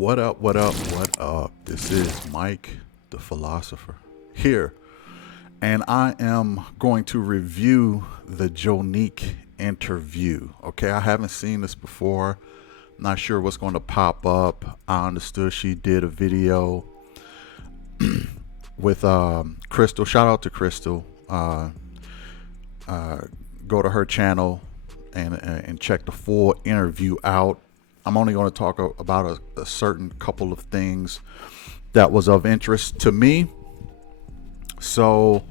What up, what up, what up? This is Mike, the philosopher, here. And I am going to review the Jonique interview. Okay, I haven't seen this before. Not sure what's going to pop up. I understood she did a video with Christal. Shout out to Christal. Uh, Go to her channel and check the full interview out. I'm only going to talk about a certain couple of things that was of interest to me. So,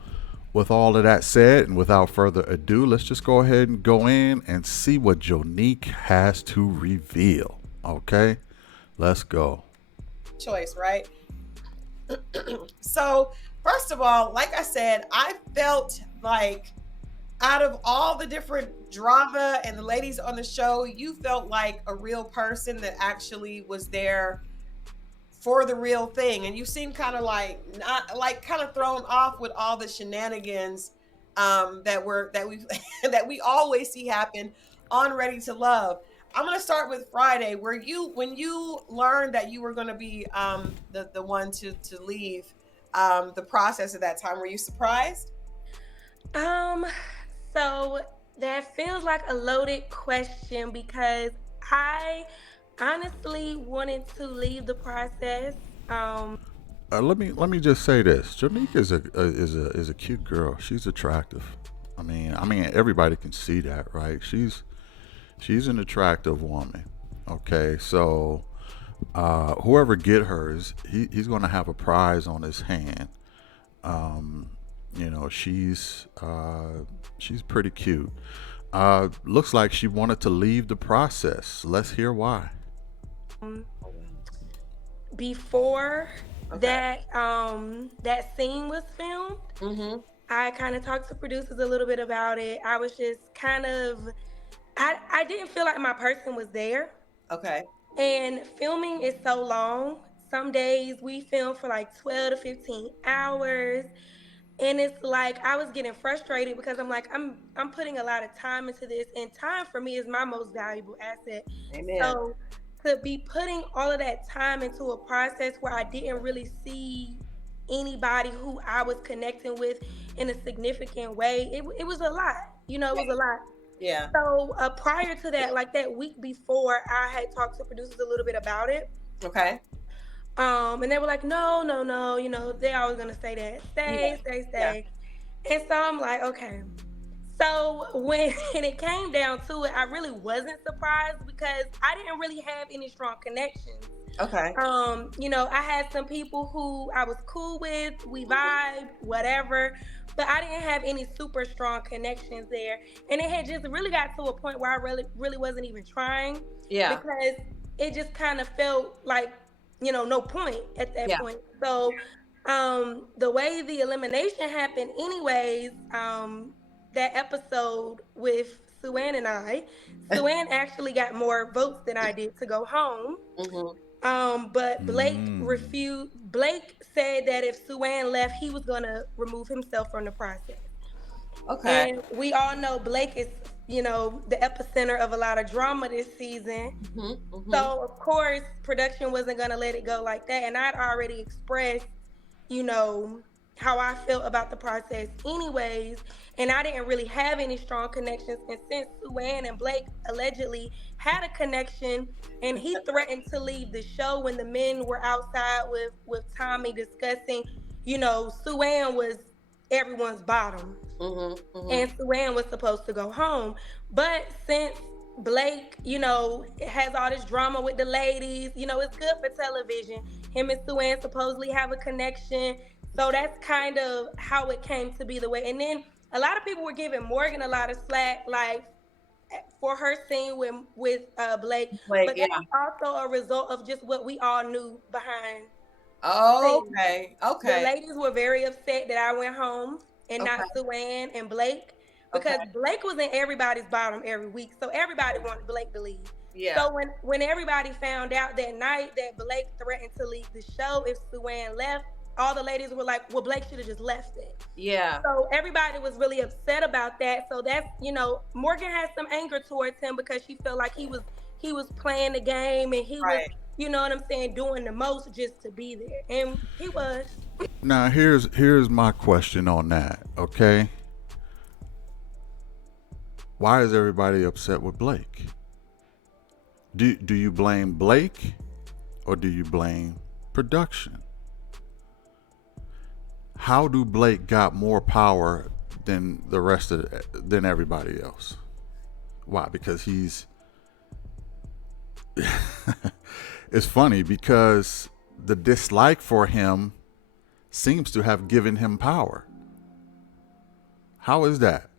with all of that said, and without further ado, let's just go ahead and go in and see what Jonique has to reveal. Okay, let's go. Choice, right? So, first of all, like I said, I felt like out of all the different drama and the ladies on the show, you felt like a real person that actually was there for the real thing. And you seemed kind of like not like kind of thrown off with all the shenanigans that we that we always see happen on Ready to Love. I'm gonna start with Friday, where when you learned that you were gonna be the one to leave the process at that time, were you surprised? So that feels like a loaded question because I honestly wanted to leave the process. Let me just say this: Jonique is a cute girl. She's attractive. I mean, everybody can see that, right? She's an attractive woman. Okay, so whoever get hers, he's going to have a prize on his hand. She's pretty cute. Looks like she wanted to leave the process. Let's hear why. Um, Before Okay. that scene was filmed, Mm-hmm. I kind of talked to producers a little bit about it. I was just kind of I didn't feel like my person was there. Okay. And filming is so long. Some days we film for like 12 to 15 hours. And it's like I was getting frustrated because I'm like, I'm putting a lot of time into this, and time for me is my most valuable asset. Amen. So to be putting all of that time into a process where I didn't really see anybody who I was connecting with in a significant way, it was a lot. It was a lot. Yeah. So prior to that, like that week before, I had talked to producers a little bit about it. Okay. And they were like, no, no, no, they always gonna say that. Yeah. Stay, stay, Yeah. stay. And so I'm like, okay. So when it came down to it, I really wasn't surprised because I didn't really have any strong connections. Okay. I had some people who I was cool with, we vibed, whatever, but I didn't have any super strong connections there. And it had just really got to a point where I really, really wasn't even trying Yeah. because it just kind of felt like, no point at that Yeah. point. So the way the elimination happened, anyways, that episode with Suan and Suan actually got more votes than I did to go home. Mm-hmm. But Blake Mm. refused. Blake said that if Suan left, he was gonna remove himself from the process. Okay. And we all know Blake is, the epicenter of a lot of drama this season. Mm-hmm. Mm-hmm. So of course, production wasn't gonna let it go like that. And I'd already expressed, you know, how I felt about the process anyways. And I didn't really have any strong connections. And since Suan and Blake allegedly had a connection and he threatened to leave the show when the men were outside with Tommy discussing, Suan was everyone's bottom Mm-hmm. Mm-hmm. and Suan was supposed to go home. But since Blake, has all this drama with the ladies, it's good for television. Him and Suan supposedly have a connection. So that's kind of how it came to be the way. And then a lot of people were giving Morgan a lot of slack, like for her scene with Blake. Like, But yeah. that's also a result of just what we all knew behind Oh, scenes. okay. The Okay. ladies were very upset that I went home and not Okay. Suan and Blake Okay. because Blake was in everybody's bottom every week. So everybody wanted Blake to leave. Yeah. So when everybody found out that night that Blake threatened to leave the show if Suan left, all the ladies were like, well, Blake should have just left it. Yeah. So everybody was really upset about that. So that's, Morgan had some anger towards him because she felt like he was playing the game and he was, Right. you know what I'm saying, doing the most just to be there. And he was. Now here's my question on that. Okay, why is everybody upset with Blake? Do you blame Blake or do you blame production? How do Blake got more power than the rest of than everybody else? Why? Because he's it's funny because the dislike for him seems to have given him power. How is that?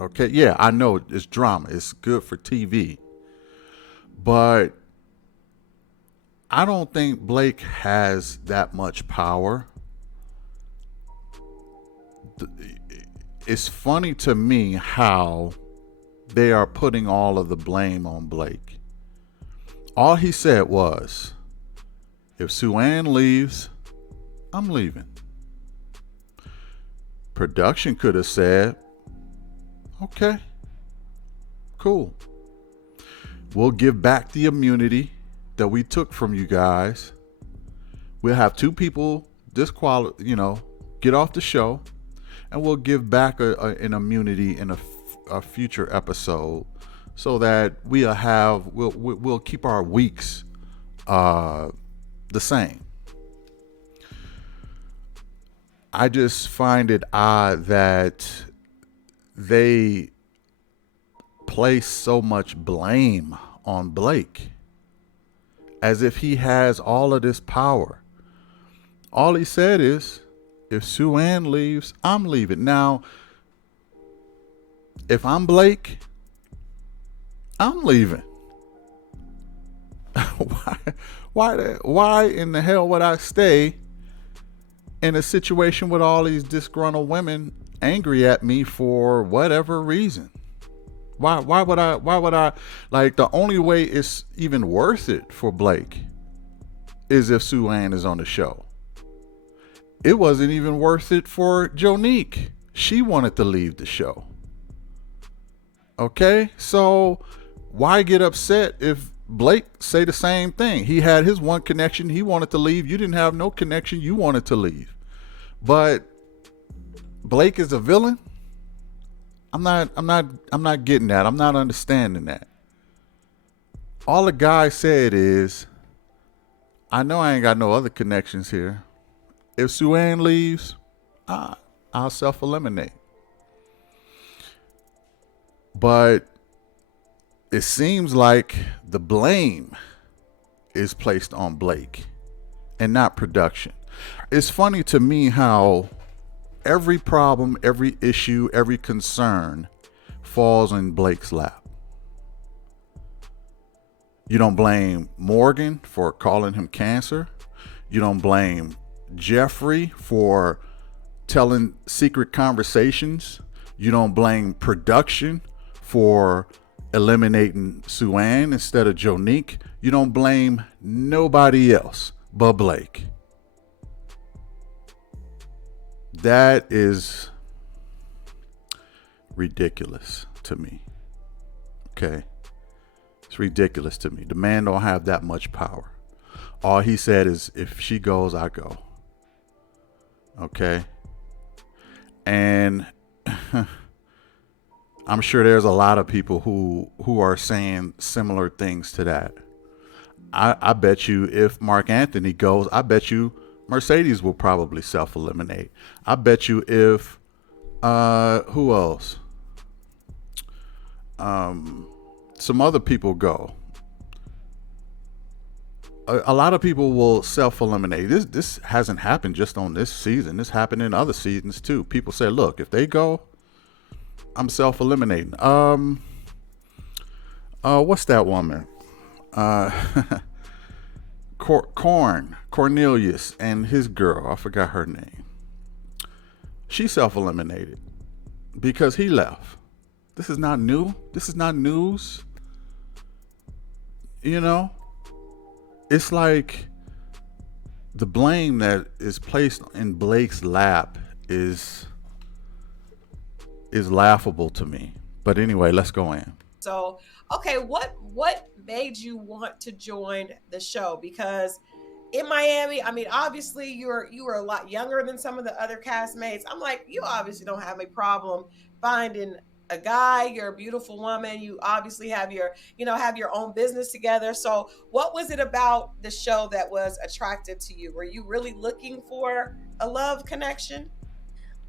Okay, yeah, I know it's drama. It's good for TV. But I don't think Blake has that much power. It's funny to me how they are putting all of the blame on Blake. All he said was, if Sue Ann leaves, I'm leaving. Production could have said, okay, cool. We'll give back the immunity that we took from you guys. We'll have two people get off the show, and we'll give back an immunity in a future episode, so that we'll keep our weeks the same. I just find it odd that they place so much blame on Blake as if he has all of this power. All he said is, if Sue Ann leaves, I'm leaving. Now, if I'm Blake, I'm leaving. Why in the hell would I stay in a situation with all these disgruntled women angry at me for whatever reason? Why would I like, the only way it's even worth it for Blake is if Sue Ann is on the show. It wasn't even worth it for Jonique. She wanted to leave the show. Okay, so why get upset if Blake say the same thing? He had his one connection, he wanted to leave. You didn't have no connection, you wanted to leave. But Blake is a villain? I'm not getting that. I'm not understanding that. All the guy said is, I know I ain't got no other connections here. If Sue Ann leaves, I'll self-eliminate. But it seems like the blame is placed on Blake and not production. It's funny to me how every problem, every issue, every concern falls in Blake's lap. You don't blame Morgan for calling him cancer. You don't blame Jeffrey for telling secret conversations. You don't blame production for eliminating Sue Ann instead of Jonique. You don't blame nobody else but Blake. That is ridiculous to me. Okay? It's ridiculous to me. The man don't have that much power. All he said is, if she goes, I go. Okay? And I'm sure there's a lot of people who are saying similar things to that. I bet you if Mark Anthony goes, I bet you Mercedes will probably self-eliminate. I bet you if who else? Some other people go. A lot of people will self-eliminate. This hasn't happened just on this season. This happened in other seasons too. People say, look, if they go, I'm self-eliminating. What's that woman? Cornelius and his girl, I forgot her name. She self-eliminated because he left. This is not new. This is not news. You know, it's like the blame that is placed in Blake's lap is laughable to me. But anyway, let's go in. So, okay, what made you want to join the show? Because in Miami, I mean, obviously you were a lot younger than some of the other castmates. I'm like, you obviously don't have a problem finding a guy. You're a beautiful woman. You obviously have have your own business together. So, what was it about the show that was attractive to you? Were you really looking for a love connection?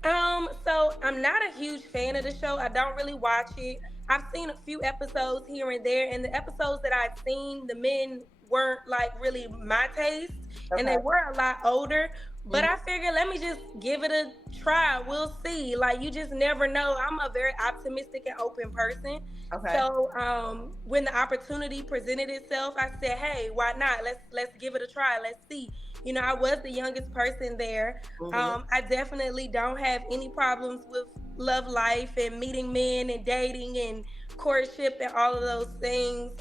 So I'm not a huge fan of the show. I don't really watch it. I've seen a few episodes here and there, and the episodes that I've seen, the men weren't like really my taste, and Okay. they were a lot older. But I Mhm. figured, let me just give it a try. We'll see. Like, you just never know. I'm a very optimistic and open person. Okay. So when the opportunity presented itself, I said, "Hey, why not? Let's give it a try. Let's see." I was the youngest person there. Mhm. I definitely don't have any problems with love life and meeting men and dating and courtship and all of those things.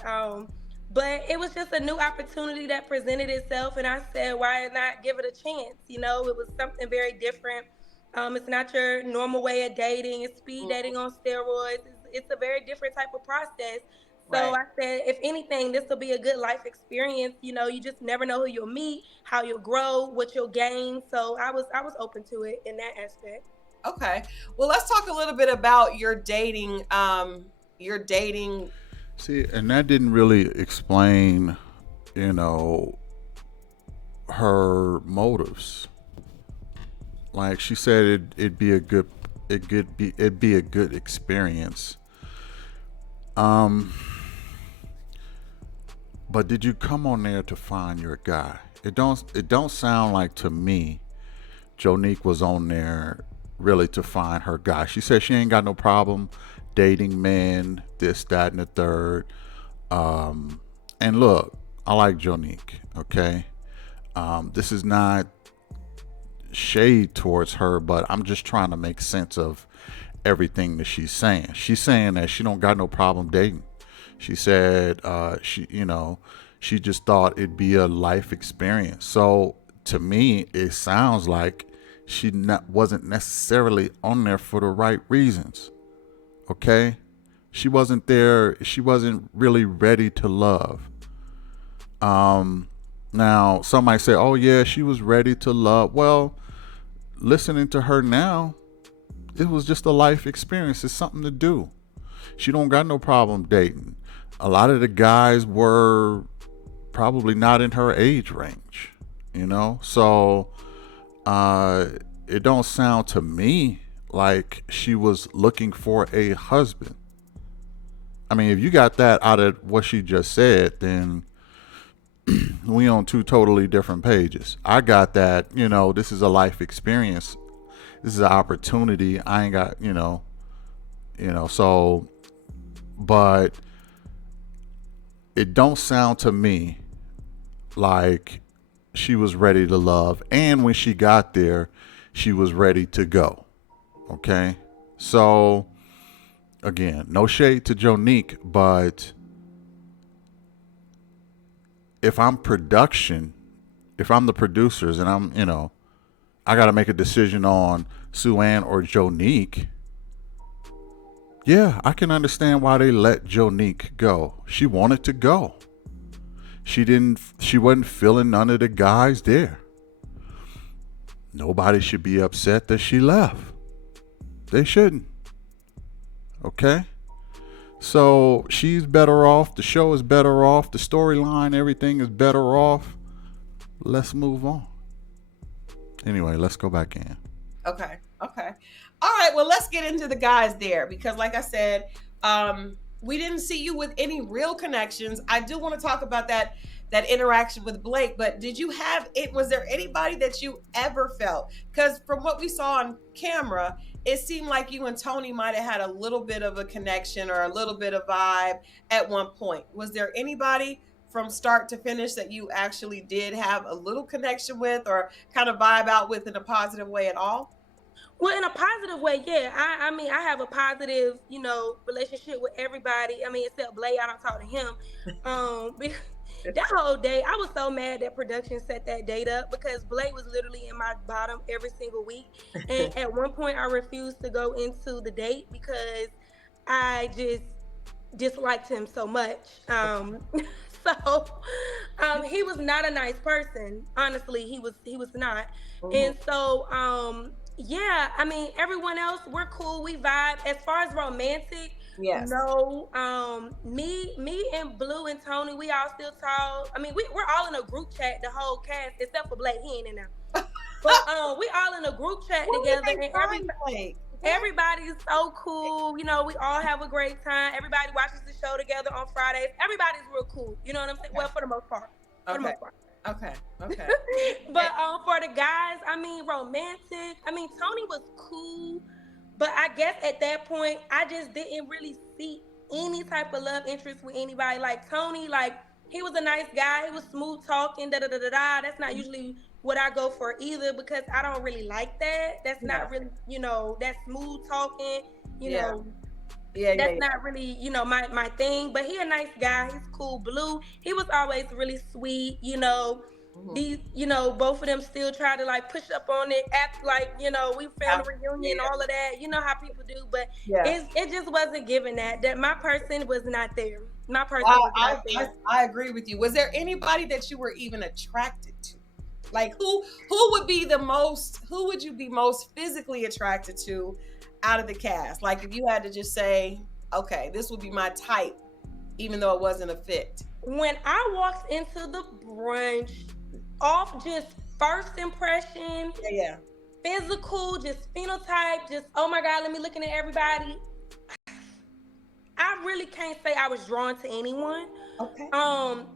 But it was just a new opportunity that presented itself, and I said, why not give it a chance? It was something very different. It's not your normal way of dating. It's speed Mhm. dating on steroids. It's a very different type of process. So Right. I said, if anything, this will be a good life experience. You just never know who you'll meet, how you'll grow, what you'll gain. So I was open to it in that aspect. Okay. Well, let's talk a little bit about your dating. See, and that didn't really explain, you know, her motives. Like she said, it'd be a good experience. Um, but did you come on there to find your guy? It don't sound like to me Jonique was on there really to find her guy. She said she ain't got no problem dating men, this, that, and the third. And look, I like Jonique. Okay, this is not shade towards her, but I'm just trying to make sense of everything that she's saying. She's saying that she don't got no problem dating. She said she just thought it'd be a life experience. So to me, it sounds like wasn't necessarily on there for the right reasons. Okay, she wasn't there. She wasn't really ready to love. Now some might say, "Oh yeah, she was ready to love." Well, listening to her now, it was just a life experience. It's something to do. She don't got no problem dating. A lot of the guys were probably not in her age range, So uh, it don't sound to me like she was looking for a husband. I mean, if you got that out of what she just said, then we on two totally different pages. I got that, this is a life experience. This is an opportunity. I ain't got, so but it don't sound to me like she was ready to love, and when she got there she was ready to go. Okay, so again, no shade to Jonique, but if I'm production, if I'm the producers and I'm, I got to make a decision on Sue Ann or Jonique, yeah, I can understand why they let Jonique go. She wanted to go. She wasn't feeling none of the guys there. Nobody should be upset that she left. They shouldn't. Okay? So she's better off. The show is better off. The storyline, everything is better off. Let's move on. Anyway, let's go back in. Okay. Okay. All right. Well, let's get into the guys there because, like I said, we didn't see you with any real connections. I do want to talk about that interaction with Blake, but did you have it? Was there anybody that you ever felt? Because from what we saw on camera, it seemed like you and Tony might have had a little bit of a connection or a little bit of vibe at one point. Was there anybody from start to finish that you actually did have a little connection with or kind of vibe out with in a positive way at all? Well, in a positive way, yeah. I mean, I have a positive, relationship with everybody. I mean, except Blade, I don't talk to him. That whole day, I was so mad that production set that date up because Blake was literally in my bottom every single week. And at one point, I refused to go into the date because I just disliked him so much. So he was not a nice person. Honestly, he was not. Mhm. And so yeah, I mean everyone else we're cool, we vibe. As far as romantic, Yes. no. Me and Blue and Tony, we all still talk. I mean, we're all in a group chat, the whole cast, except for Blake. He ain't in there. But we all in a group chat When did together, they and find Blake? What? everybody's so cool. You know, we all have a great time. Everybody watches the show together on Fridays. Everybody's real cool. You know what I'm saying? Okay. Well, for the most part. For the Okay. most part. Okay. Okay. But for the guys, I mean, romantic. I mean, Tony was cool, but I guess at that point, I just didn't really see any type of love interest with anybody. Like Tony, like he was a nice guy. He was smooth talking. Da da da da da. That's not usually what I go for either because I don't really like that. That's Yeah. not really, that smooth talking. You Yeah. know, Yeah. Yeah. that's Yeah. not really my thing, but he a nice guy, he's cool. Blue, he was always really sweet. Mhm. These, both of them still try to like push up on it, act like we family reunion, Yeah. all of that, you know how people do. But Yeah. it just wasn't given that my person was not there. My person I, was not I there. I agree with you. Was there anybody that you were even attracted to? Like who would be the most? Who would you be most physically attracted to out of the cast? Like if you had to just say, okay, this would be my type, even though it wasn't a fit. When I walked into the brunch, off just first impression, Yeah. Yeah. physical, just phenotype, just oh my god, let me looking at everybody. I really can't say I was drawn to anyone. Okay. Um,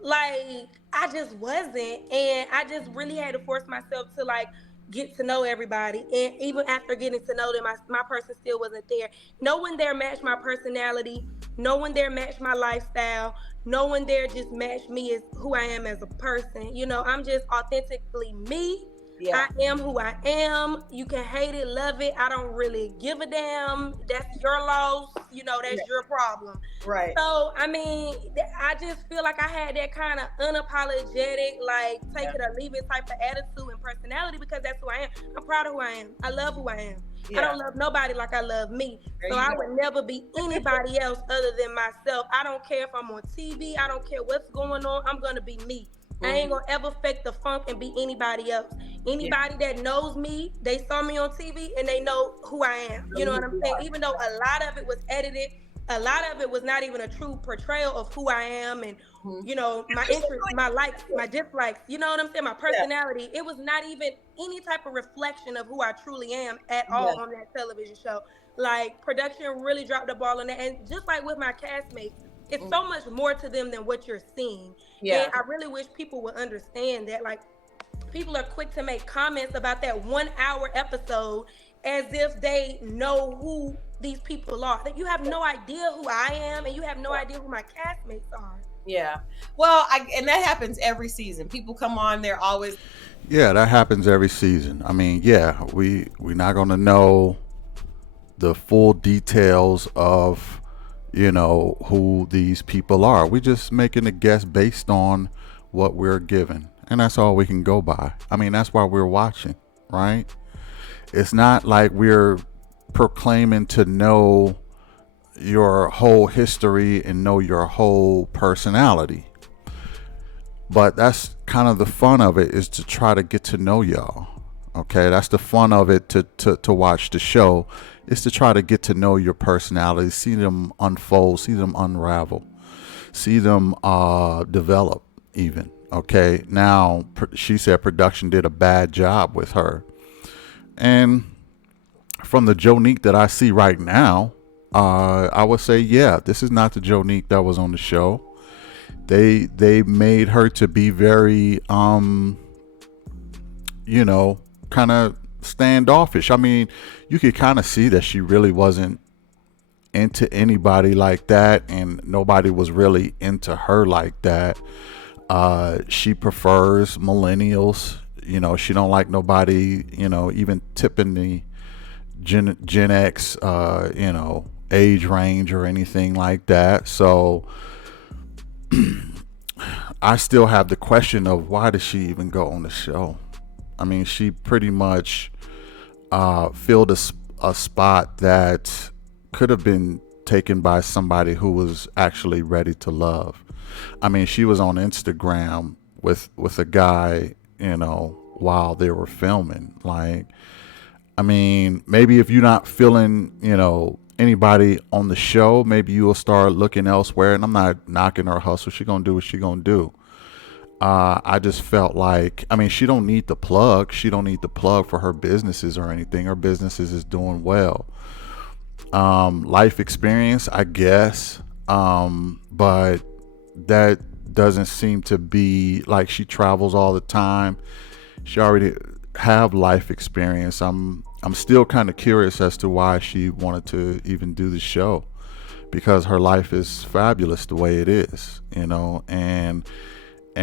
like I just wasn't, and I just really had to force myself to like get to know everybody. And even after getting to know them, my person still wasn't there. No one there matched my personality. No one there matched my lifestyle. No one there just matched me as who I am as a person. I'm just authentically me. Yeah. I am who I am. You can hate it, love it. I don't really give a damn. That's your loss. Yeah. That's your problem. Right. So, I mean, I just feel like I had that kind of unapologetic, like, take Yeah. it or leave it type of attitude and personality because that's who I am. I'm proud of who I am. I love who I am. I Yeah. don't love nobody like I love me. There So you I go. would never be anybody else other than myself. I don't care if I'm on TV. I don't care what's going on. I'm going to be me. I ain't gonna ever fake the funk and be anybody else. Yeah. Anybody that knows me, they saw me on TV and they know who I am. You know what I'm saying? Even though a lot of it was edited, a lot of it was not even a true portrayal of who I am and Mhm. my interests, my likes, my dislikes, you know what I'm saying? My Yeah. personality. It was not even any type of reflection of who I truly am at Yeah. all on that television show. Like production really dropped the ball on that. And just like with my castmates, it's so much more to them than what you're seeing. Yeah. And I really wish people would understand that. Like, people are quick to make comments about that 1 hour episode as if they know who these people are. That you have no idea who I am and you have no idea who my castmates are. Yeah. Well, and that happens every season. People come on, they're always Yeah, that happens every season. I mean, yeah, we're not gonna know the full details of who these people are. We're just making a guess based on what we're given, and that's all we can go by. I mean, that's why we're watching, right? It's not like we're proclaiming to know your whole history and know your whole personality. But that's kind of the fun of it, is to try to get to know y'all. Okay, that's the fun of it, to watch the show, is to try to get to know your personality, see them unfold, see them unravel, see them develop even. Okay, now she said production did a bad job with her. And from the Jonique that I see right now, I would say, yeah, this is not the Jonique that was on the show. They made her to be very kind of standoffish. I mean, you could kind of see that she really wasn't into anybody like that, and nobody was really into her like that. She prefers millennials. She don't like nobody, even tipping the Gen X, age range or anything like that. So I still have the question of, why did she even go on the show? I mean, she pretty much filled a spot that could have been taken by somebody who was actually ready to love. I mean, she was on Instagram with a guy, while they were filming. Like, I mean, maybe if you're not feeling, anybody on the show, maybe you will start looking elsewhere. And I'm not knocking her hustle. She gonna do what she gonna do. I just felt like, I mean, she don't need the plug. She don't need the plug for her businesses or anything. Her businesses is doing well. Life experience, I guess. But that doesn't seem to be like she travels all the time. She already have life experience. I'm still kind of curious as to why she wanted to even do the show, because her life is fabulous the way it is, and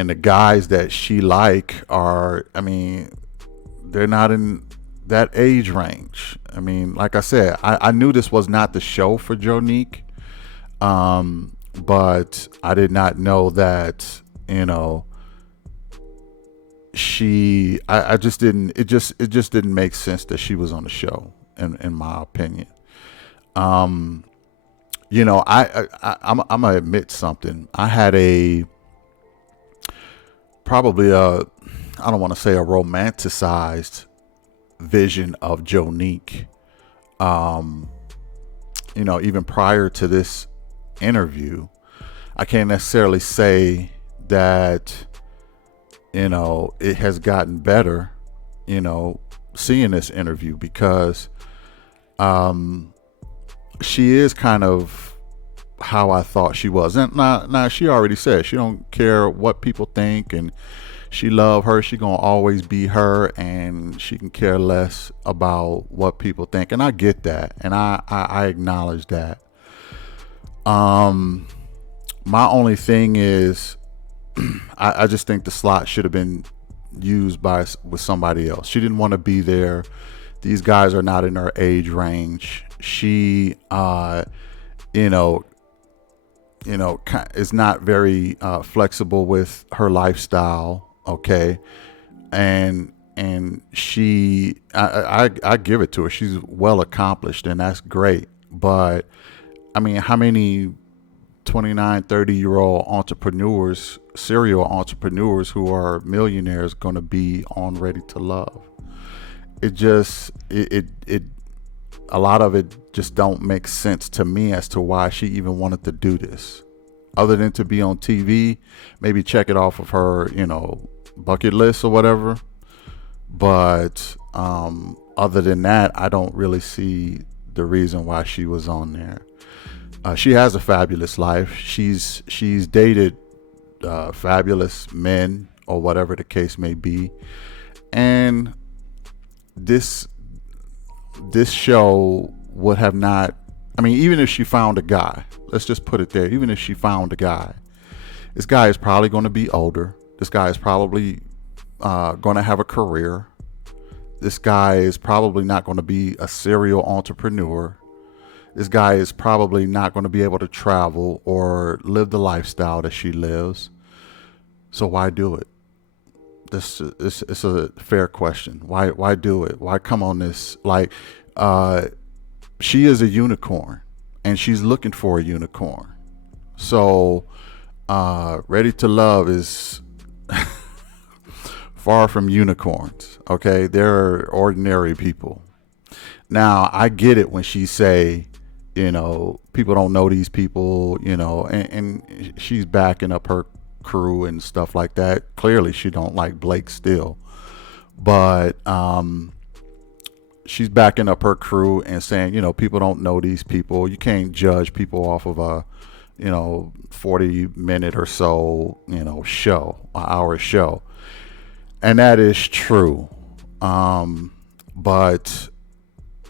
the guys that she like are, I mean, they're not in that age range. I mean, like I said, I knew this was not the show for Jonique, but I did not know that, I just didn't, it just didn't make sense that she was on the show, in my opinion. I'm gonna admit something. I had probably I don't want to say a romanticized vision of Jonique. Even prior to this interview, I can't necessarily say that, it has gotten better, seeing this interview, because she is kind of how I thought she was. And now she already said she don't care what people think, and she love her. She gonna always be her, and she can care less about what people think. And I get that, and I acknowledge that. My only thing is, I just think the slot should have been used with somebody else. She didn't want to be there. These guys are not in her age range. She, is not very flexible with her lifestyle. Okay, and she, I give it to her. She's well accomplished, and that's great. But I mean, how many 29, 30-year-old entrepreneurs, serial entrepreneurs who are millionaires, going to be on Ready to Love? It just, a lot of it just don't make sense to me as to why she even wanted to do this, other than to be on TV, maybe check it off of her, bucket list or whatever. But other than that, I don't really see the reason why she was on there. She has a fabulous life. She's dated fabulous men, or whatever the case may be. And this show would have not, I mean, even if she found a guy, let's just put it there, even if she found a guy, this guy is probably going to be older. This guy is probably going to have a career. This guy is probably not going to be a serial entrepreneur. This guy is probably not going to be able to travel or live the lifestyle that she lives. So why do it? This it's a fair question. Why do it? Why come on this? Like, she is a unicorn, and she's looking for a unicorn. So, Ready to Love is far from unicorns. Okay, they're ordinary people. Now, I get it when she say, people don't know these people, and she's backing up her crew and stuff like that. Clearly she don't like Blake still, but she's backing up her crew and saying, people don't know these people. You can't judge people off of a 40-minute or so show, an hour show. And that is true. But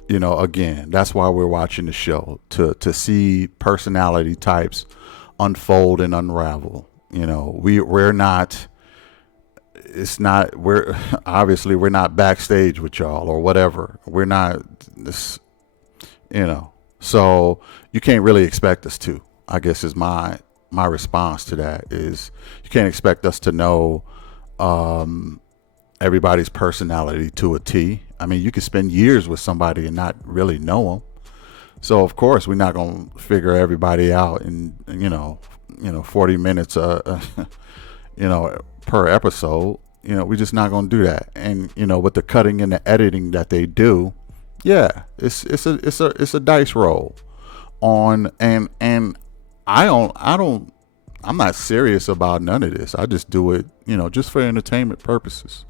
again, that's why we're watching the show, to see personality types unfold and unravel. We're not, it's not, we're obviously, we're not backstage with y'all or whatever. We're not this, so you can't really expect us to, I guess, is my response to that. Is you can't expect us to know everybody's personality to a T. I mean, you could spend years with somebody and not really know them. So of course we're not gonna figure everybody out in 40 minutes per episode. We're just not gonna do that. And with the cutting and the editing that they do, yeah, it's a dice roll on. And I don't I'm not serious about none of this. I just do it, just for entertainment purposes.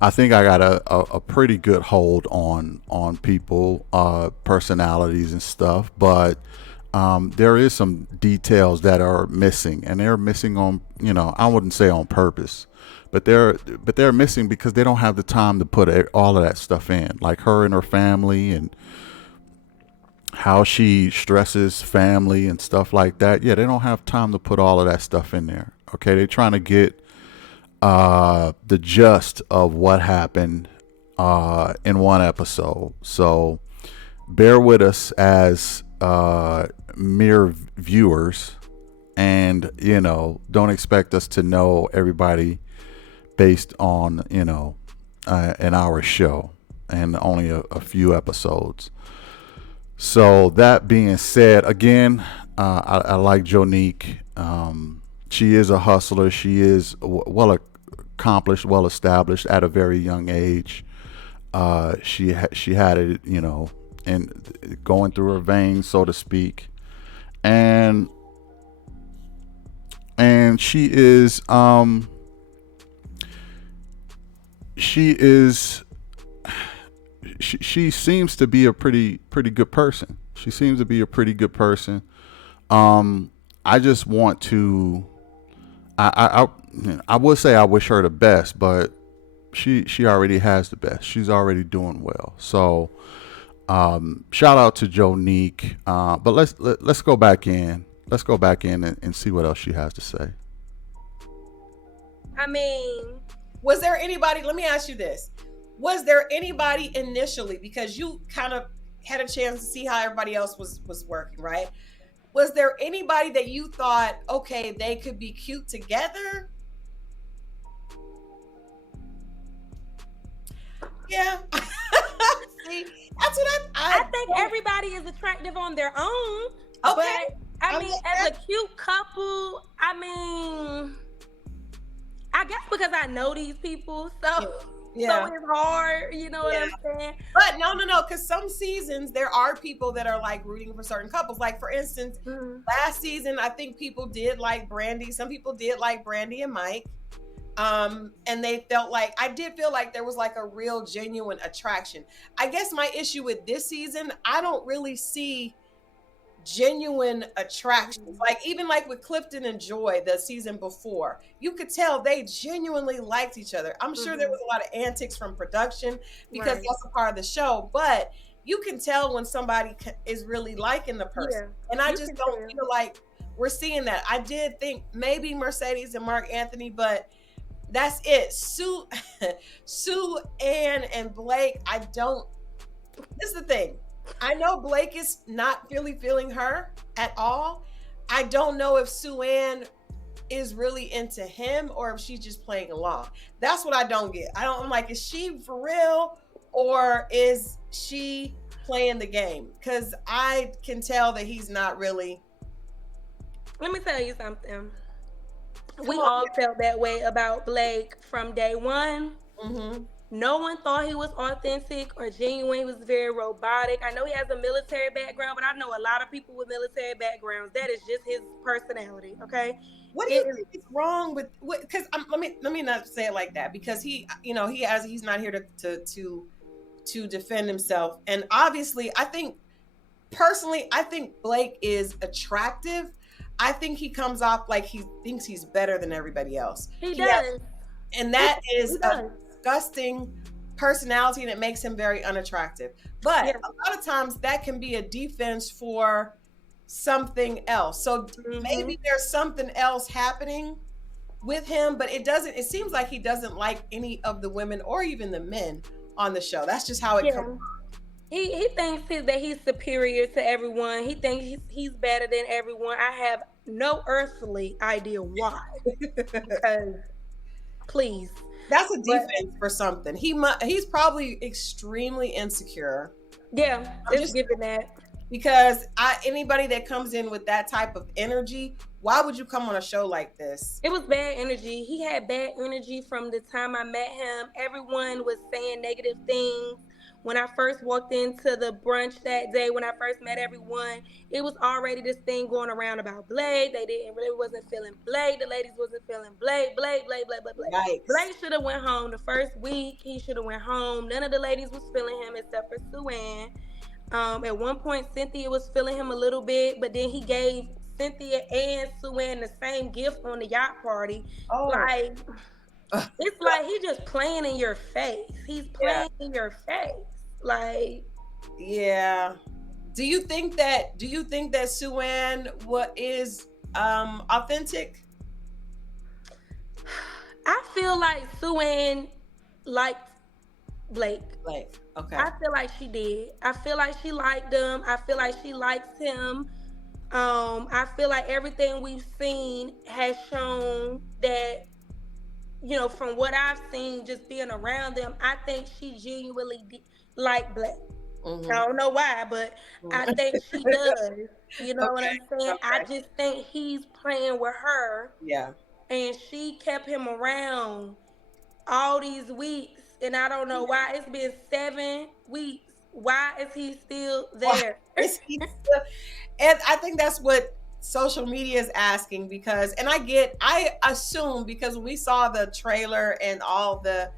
I think I got a pretty good hold on people, personalities and stuff, but there is some details that are missing, and they're missing on, I wouldn't say on purpose, but they're missing because they don't have the time to put all of that stuff in, like her and her family and how she stresses family and stuff like that. Yeah, they don't have time to put all of that stuff in there. Okay, they're trying to get the gist of what happened in one episode. So bear with us as mere viewers, and don't expect us to know everybody based on an hour show and only a few episodes. So that being said, again, I like Jonique. She is a hustler. She is well accomplished, well established at a very young age. She had it, and going through her veins, so to speak, and she is she is she seems to be a pretty good person. She seems to be a pretty good person. I just want to I would say I wish her the best, but she already has the best. She's already doing well. So shout out to Jonique. But let's go back in. Let's go back in and see what else she has to say. I mean, was there anybody? Let me ask you this: was there anybody initially, because you kind of had a chance to see how everybody else was working, right? Was there anybody that you thought, okay, they could be cute together? Yeah. See, that's what I think everybody is attractive on their own. Okay. But I mean, as a cute couple, I mean, I guess because I know these people, so so it's hard, you know what I'm saying? But no, because some seasons there are people that are like rooting for certain couples. Like for instance, last season I think people did like Brandy. Some people did like Brandy and Mike. And they felt like, I did feel like there was like a real genuine attraction. I guess my issue with this season, I don't really see genuine attractions. Like even like with Clifton and Joy the season before, you could tell they genuinely liked each other. I'm sure there was a lot of antics from production because that's a part of the show, but you can tell when somebody is really liking the person. And I just don't feel like we're seeing that. I did think maybe Mercedes and Mark Anthony, but that's it. Sue, Ann, and Blake, this is the thing. I know Blake is not really feeling her at all. I don't know if Sue Ann is really into him or if she's just playing along. That's what I don't get. I'm like, is she for real or is she playing the game? Because I can tell that he's not really. Let me tell you something. We all felt that way about Blake from day one. No one thought he was authentic or genuine. He was very robotic. I know he has a military background, but I know a lot of people with military backgrounds. That is just his personality. Okay. What do you think is wrong with? Because let me not say it like that, because he's not here to defend himself. And obviously, I think Blake is attractive. I think he comes off like he thinks he's better than everybody else. He does. And that is a disgusting personality, and it makes him very unattractive. But a lot of times that can be a defense for something else. So maybe there's something else happening with him, but it seems like he doesn't like any of the women or even the men on the show. That's just how it comes. He thinks that he's superior to everyone. He thinks he's better than everyone. I have no earthly idea why. Because, please. That's a defense for something. He's probably extremely insecure. Yeah, I'm it's just giving that. because anybody that comes in with that type of energy, why would you come on a show like this? It was bad energy. He had bad energy from the time I met him. Everyone was saying negative things. When I first walked into the brunch that day, when I first met everyone, it was already this thing going around about Blake. They didn't really wasn't feeling Blake. The ladies wasn't feeling Blake. Blake. Yikes. Blake should have went home the first week. He should have went home. None of the ladies was feeling him except for Sue Ann. At one point, Cynthia was feeling him a little bit, but then he gave Cynthia and Sue Ann the same gift on the yacht party. Oh, Like, it's like he just playing in your face. He's yeah. playing in your face. Like, Yeah. Do you think that Sue Ann is authentic? I feel like Sue Ann liked Blake. Like, okay. I feel like she did. I feel like she liked him. I feel like she likes him. I feel like everything we've seen has shown that, from what I've seen, just being around them, I think she genuinely like Black. I Mm-hmm. don't know why, but I think she does. You know what Okay. I'm saying? I Okay. just think he's playing with her, Yeah. and she kept him around all these weeks, and I don't know why. It's been 7 weeks. Why is he still Why there? is he still? And I think that's what social media is asking because, and I assume because when we saw the trailer and all the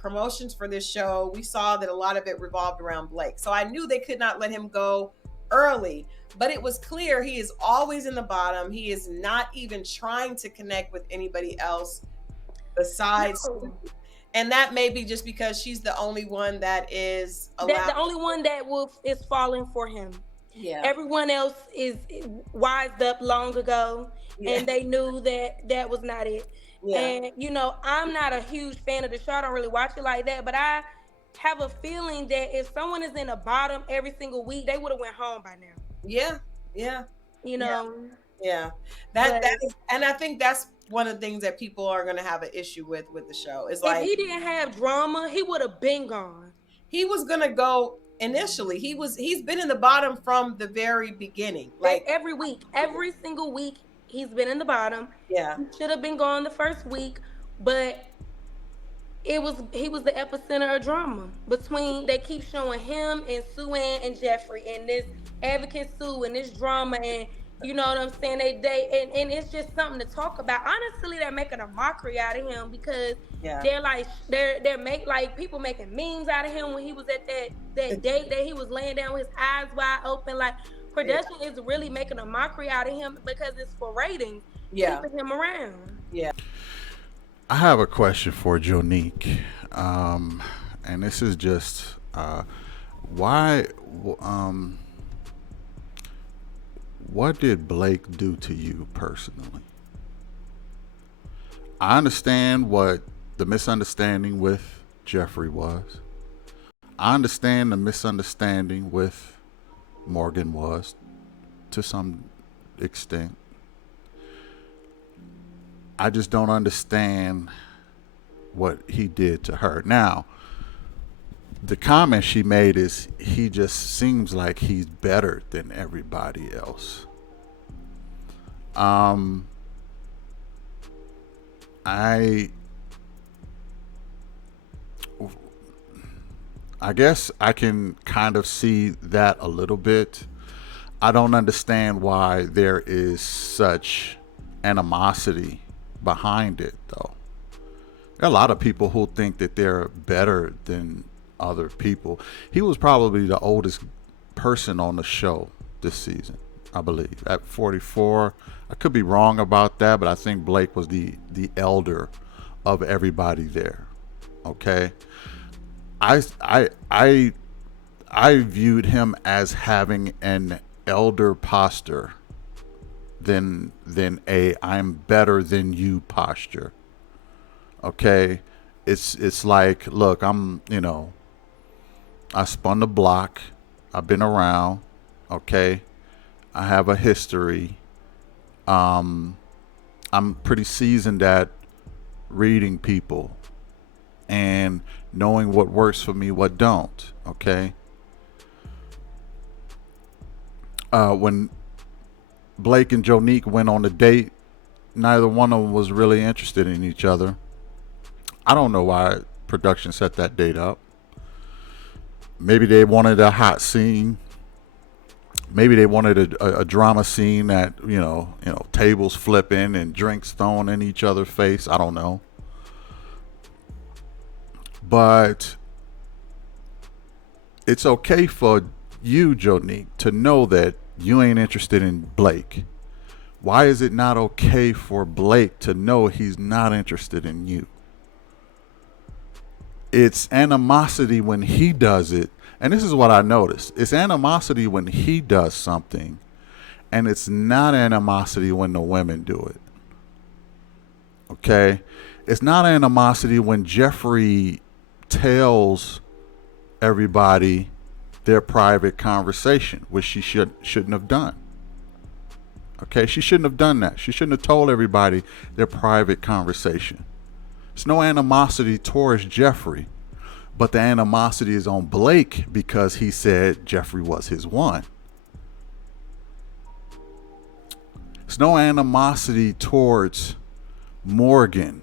promotions for this show, we saw that a lot of it revolved around Blake. So I knew they could not let him go early, but it was clear he is always in the bottom. He is not even trying to connect with anybody else besides, No. and that may be just because she's the only one that is That allowed. the only one that is falling for him. Yeah. Everyone else is wised up long ago, Yeah. and they knew that that was not it. Yeah. And I'm not a huge fan of the show. I don't really watch it like that, but I have a feeling that if someone is in the bottom every single week, they would have went home by now. Yeah. Yeah. You Yeah. know, Yeah. but That is, and I think that's one of the things that people are going to have an issue with the show. Is if like he didn't have drama, he would have been gone. he was going to go initially. He's been in the bottom from the very beginning. Like, Every week, every single week, he's been in the bottom. yeah. He should have been gone the first week, but he was the epicenter of drama between. They keep showing him and Sue Ann and Jeffrey and this advocate Sue and this drama, and you know what I'm saying, and it's just something to talk about. Honestly, they're making a mockery out of him because Yeah. they're make like people making memes out of him when he was at that date that he was laying down with his eyes wide open. Like, Yeah. production is really making a mockery out of him because it's for ratings, Yeah. keeping him around. Yeah. I have a question for Jonique, and this is just why. Um, what did Blake do to you personally? I understand what the misunderstanding with Jeffrey was. I understand the misunderstanding with Morgan was to some extent. I just don't understand what he did to her. Now, the comment she made is he just seems like he's better than everybody else. Um, I I guess I can kind of see that a little bit. I don't understand why there is such animosity behind it, though. There are a lot of people who think that they're better than other people. He was probably the oldest person on the show this season, I believe, at 44. I could be wrong about that, but I think Blake was the elder of everybody there. Okay, I I I I viewed him as having an elder posture than a I'm better than you posture. Okay, it's like, look, I spun the block, I've been around. Okay, I have a history. um I'm pretty seasoned at reading people and knowing what works for me, what don't. Okay, When Blake and Jonique went on a date, neither one of them was really interested in each other. I don't know why production set that date up. Maybe they wanted a hot scene. Maybe they wanted a drama scene that tables flipping and drinks thrown in each other's face. I don't know, but it's okay for you, Jonique, to know that you ain't interested in Blake. Why is it not okay for Blake to know he's not interested in you? It's animosity when he does it. And this is what I noticed. It's animosity when he does something, and it's not animosity when the women do it. Okay? It's not animosity when Jeffrey tells everybody their private conversation, which she shouldn't have done. Okay? She shouldn't have done that. She shouldn't have told everybody their private conversation. It's no animosity towards Jeffrey. But the animosity is on Blake because he said Jeffrey was his one. It's no animosity towards Morgan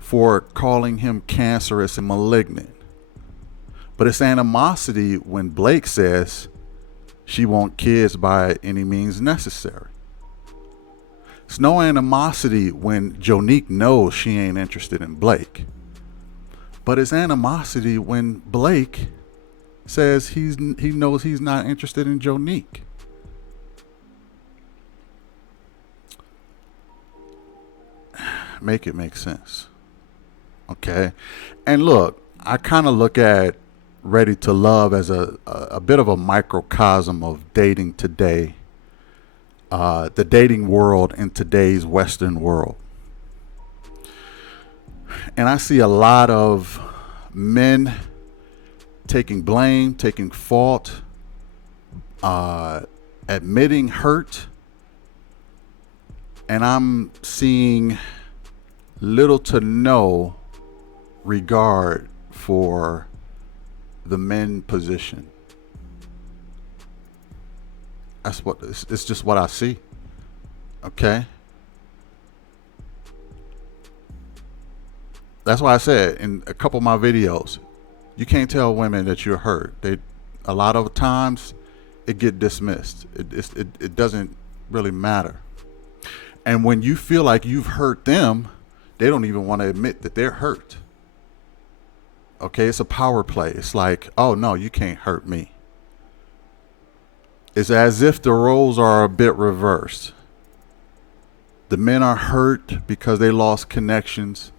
for calling him cancerous and malignant. But it's animosity when Blake says she wants kids by any means necessary. It's no animosity when Jonique knows she ain't interested in Blake. But it's animosity when Blake says he knows he's not interested in Jonique. Make it make sense. Okay? And look, I kind of look at Ready to Love as a bit of a microcosm of dating today. The dating world in today's Western world. And I see a lot of men taking blame, taking fault, admitting hurt. And I'm seeing little to no regard for the men position. It's just what I see. Okay? That's why I said in a couple of my videos, you can't tell women that you're hurt. A lot of times it get dismissed. It doesn't really matter. And when you feel like you've hurt them, they don't even want to admit that they're hurt. Okay, it's a power play. It's like, oh no, you can't hurt me. It's as if the roles are a bit reversed. The men are hurt because they lost connections.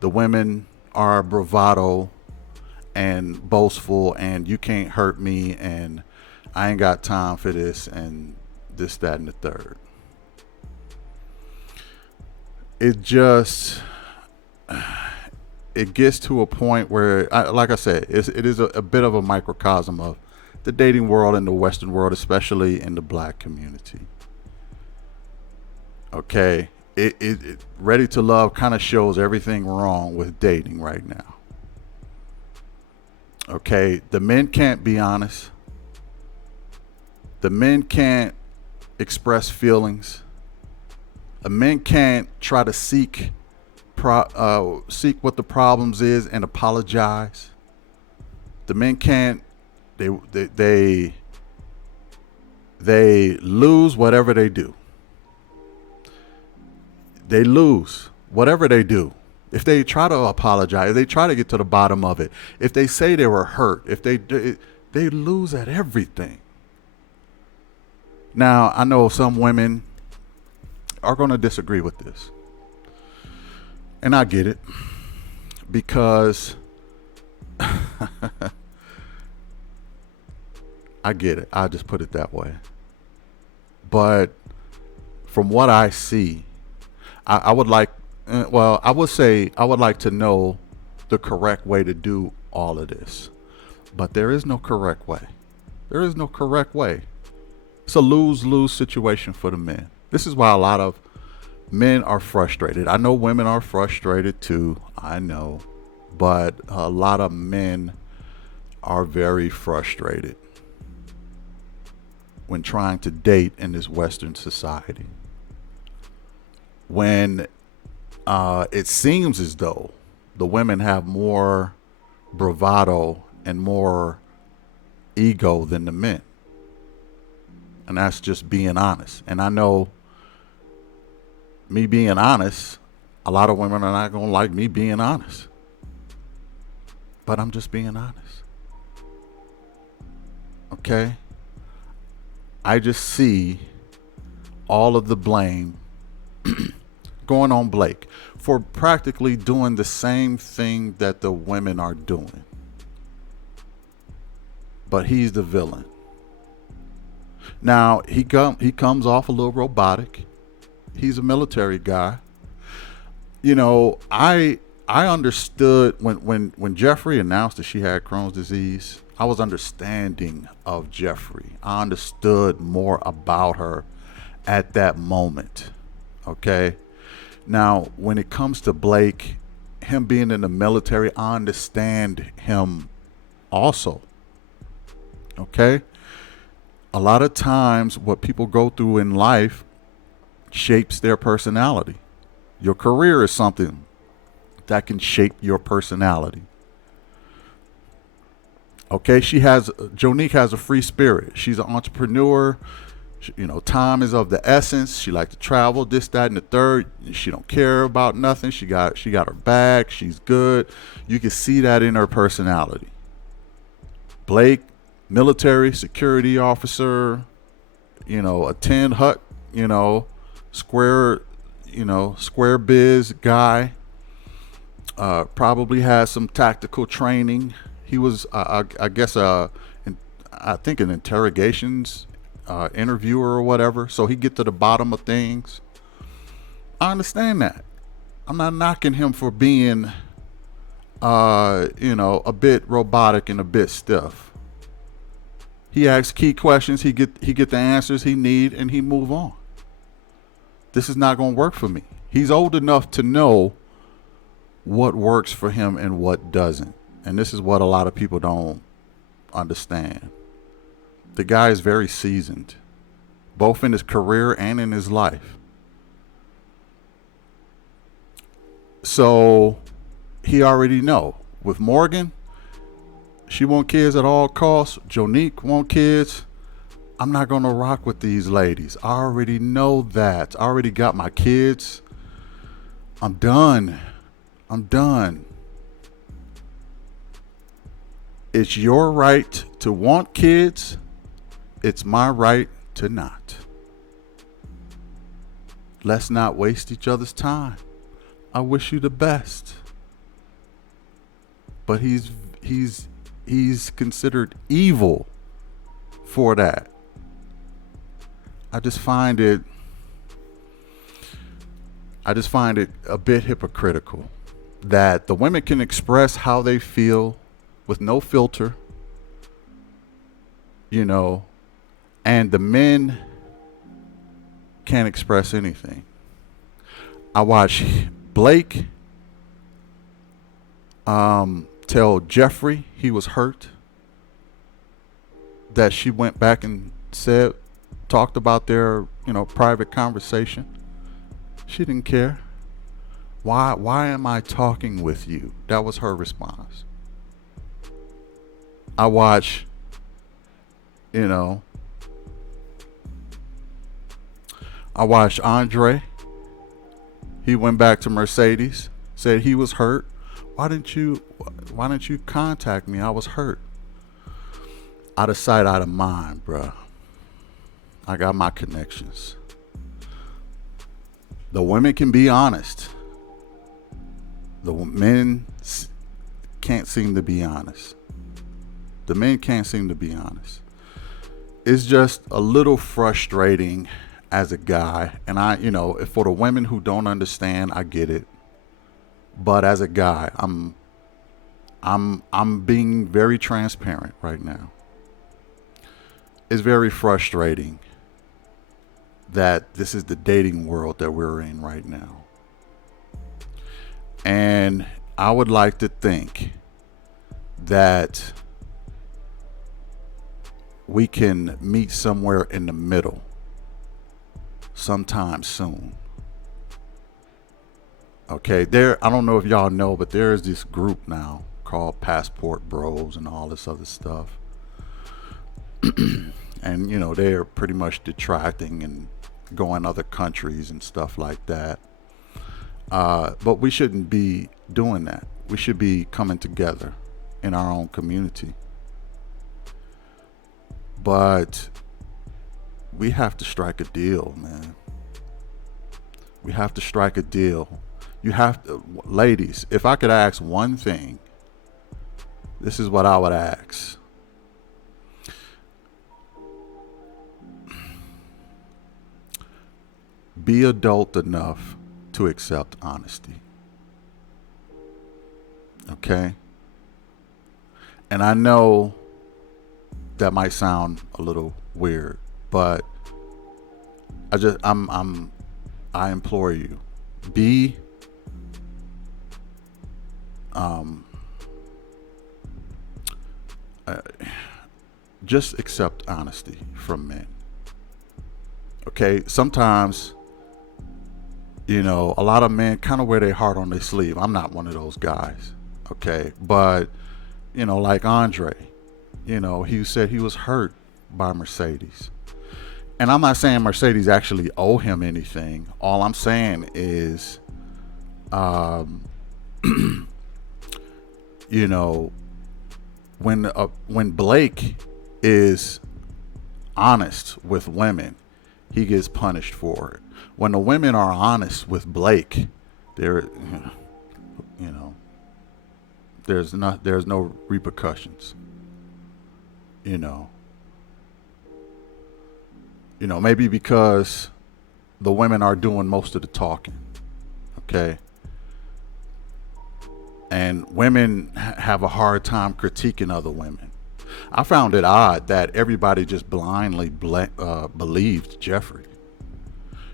The women are bravado and boastful and you can't hurt me and I ain't got time for this and this, that, and the third. It gets to a point where, like I said, it is a bit of a microcosm of the dating world and the Western world, especially in the black community. Okay? It Ready to Love kind of shows everything wrong with dating right now. Okay? The men can't be honest. The men can't express feelings. The men can't try to seek what the problems is and apologize. The men can't. They lose whatever they do. They lose whatever they do. If they try to apologize, if they try to get to the bottom of it, if they say they were hurt, if they lose at everything. Now, I know some women are going to disagree with this. And I get it. Because I get it. I'll just put it that way. But from what I see, I would like, I would say I would like to know the correct way to do all of this. But there is no correct way. There is no correct way. It's a lose-lose situation for the men. This is why a lot of men are frustrated. I know women are frustrated too. I know. But a lot of men are very frustrated. when trying to date in this Western society. When it seems as though the women have more bravado and more ego than the men. And that's just being honest. And I know, me being honest, a lot of women are not going to like me being honest. But I'm just being honest. Okay? I just see all of the blame going on Blake for practically doing the same thing that the women are doing. But he's the villain. Now, he comes off a little robotic. He's a military guy. You know, I understood when Jeffrey announced that she had Crohn's disease, I was understanding of Jeffrey. I understood more about her at that moment. Okay? Now, when it comes to Blake, him being in the military, I understand him also. Okay? A lot of times what people go through in life shapes their personality. Your career is something that can shape your personality. Okay, Jonique has a free spirit. She's an entrepreneur. You know, time is of the essence. She likes to travel, this, that, and the third. She don't care about nothing. She got her bag. She's good. You can see that in her personality. Blake, military security officer, you know, a tin hut, square biz guy. Probably has some tactical training. He was, I guess, I think an interrogations interviewer or whatever. So he get to the bottom of things. I understand that. I'm not knocking him for being, a bit robotic and a bit stiff. He asks key questions. He get the answers he need, and he move on. This is not going to work for me. He's old enough to know what works for him and what doesn't. And this is what a lot of people don't understand. The guy is very seasoned, both in his career and in his life. So he already know. With Morgan, she want kids at all costs. Jonique want kids. I'm not going to rock with these ladies. I already know that. I already got my kids. I'm done. It's your right to want kids. It's my right to not. Let's not waste each other's time. I wish you the best. But he's considered evil for that. I just find it a bit hypocritical that the women can express how they feel with no filter, and the men can't express anything. I watched Blake tell Jeffrey he was hurt, that she went back and talked about their, private conversation. She didn't care. Why am I talking with you? That was her response. I watch, I watched Andre. He went back to Mercedes, said he was hurt. Why didn't you contact me? I was hurt. Out of sight, out of mind, bruh. I got my connections. The women can be honest. The men can't seem to be honest. The men can't seem to be honest. It's just a little frustrating as a guy. And for the women who don't understand, I get it. But as a guy, I'm being very transparent right now. It's very frustrating that this is the dating world that we're in right now. And I would like to think that we can meet somewhere in the middle sometime soon. Okay, I don't know if y'all know, but there is this group now called Passport Bros and all this other stuff. And they're pretty much detracting and going other countries and stuff like that. But we shouldn't be doing that. We should be coming together in our own community. But we have to strike a deal, man. We have to strike a deal. You have to, ladies, if I could ask one thing, this is what I would ask. Be adult enough to accept honesty. Okay? And I know that might sound a little weird, but I implore you, be just accept honesty from men. Okay? Sometimes a lot of men kind of wear their heart on their sleeve. I'm not one of those guys, okay? But, like Andre, he said he was hurt by Mercedes. And I'm not saying Mercedes actually owe him anything. All I'm saying is, when Blake is honest with women, he gets punished for it. When the women are honest with Blake, there's no repercussions. Maybe because the women are doing most of the talking. Okay. And women have a hard time critiquing other women. I found it odd that everybody just blindly believed Jeffrey.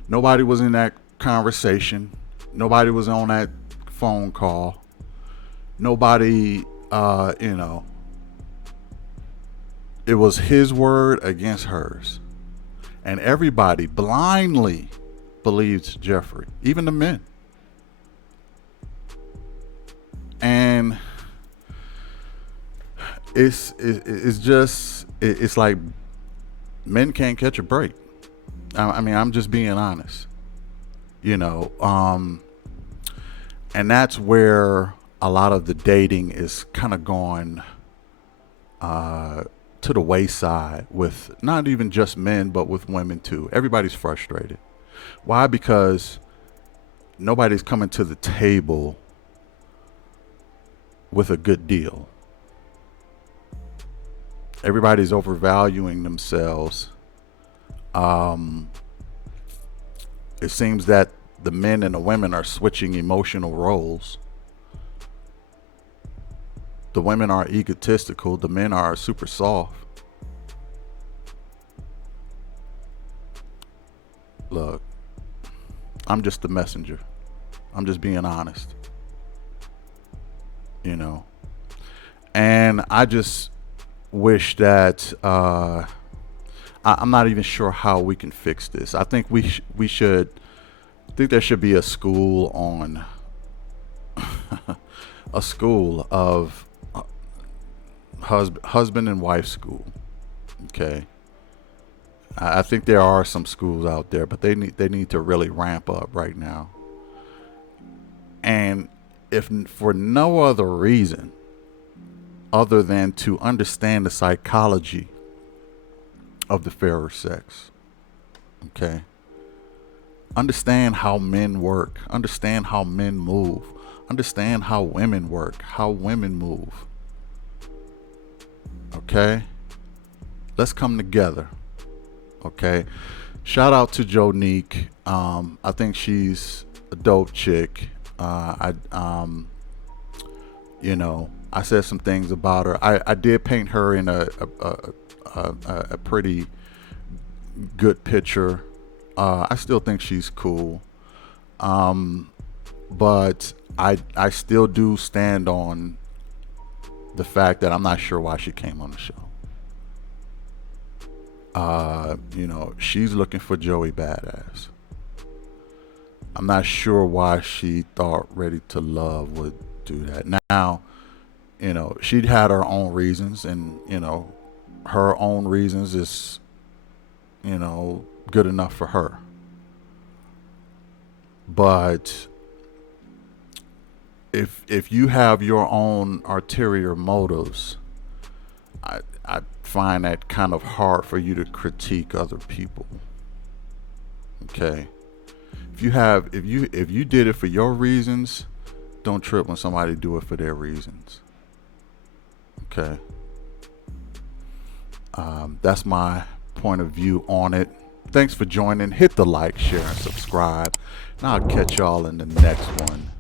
Nobody was in that conversation. Nobody was on that phone call. Nobody, it was his word against hers. And everybody blindly believed Jeffrey, even the men. And it's like men can't catch a break. I mean, I'm just being honest, and that's where a lot of the dating is kind of going to the wayside with not even just men, but with women too. Everybody's frustrated. Why? Because nobody's coming to the table with a good deal. Everybody's overvaluing themselves. It seems that the men and the women are switching emotional roles. The women are egotistical. The men are super soft. Look, I'm just the messenger. I'm just being honest. And I just wish that I'm not even sure how we can fix this. I think we should. I think there should be a school on a school of husband and wife school. Okay. I think there are some schools out there, but they need to really ramp up right now. And if for no other reason other than to understand the psychology of the fairer sex. Okay? Understand how men work. Understand how men move. Understand how women work, how women move. Okay? Let's come together. Okay? Shout out to Jonique. I think she's a dope chick. I said some things about her. I did paint her in a pretty good picture. I still think she's cool. But I still do stand on the fact that I'm not sure why she came on the show. She's looking for Joey Badass. I'm not sure why she thought Ready to Love would do that. Now, she'd had her own reasons, and her own reasons is, good enough for her. But if you have your own ulterior motives, I find that kind of hard for you to critique other people. Okay, if you did it for your reasons, don't trip when somebody do it for their reasons. Okay, that's my point of view on it. Thanks for joining. Hit the like, share, and subscribe. And I'll catch y'all in the next one.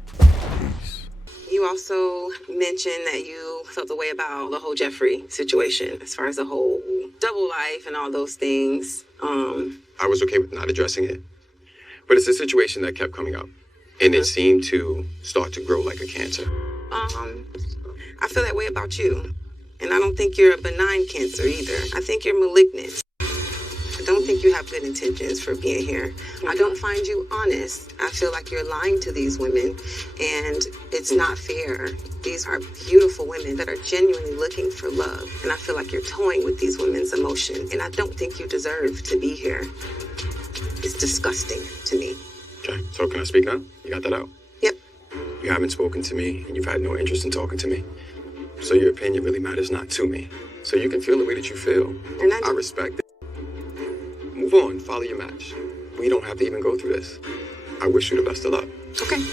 Peace. You also mentioned that you felt the way about the whole Jeffrey situation, as far as the whole double life and all those things. I was okay with not addressing it, but it's a situation that kept coming up, and it seemed to start to grow like a cancer. I feel that way about you, and I don't think you're a benign cancer either. I think you're malignant. I don't think you have good intentions for being here. I don't find you honest. I feel like you're lying to these women, and it's not fair. These are beautiful women that are genuinely looking for love, and I feel like you're toying with these women's emotion, and I don't think you deserve to be here. It's disgusting to me. Okay, so can I speak now? You got that out? Yep. You haven't spoken to me, and you've had no interest in talking to me. So your opinion really matters not to me. So you can feel the way that you feel. And I respect it. Move on, follow your match. We don't have to even go through this. I wish you the best of luck. Okay.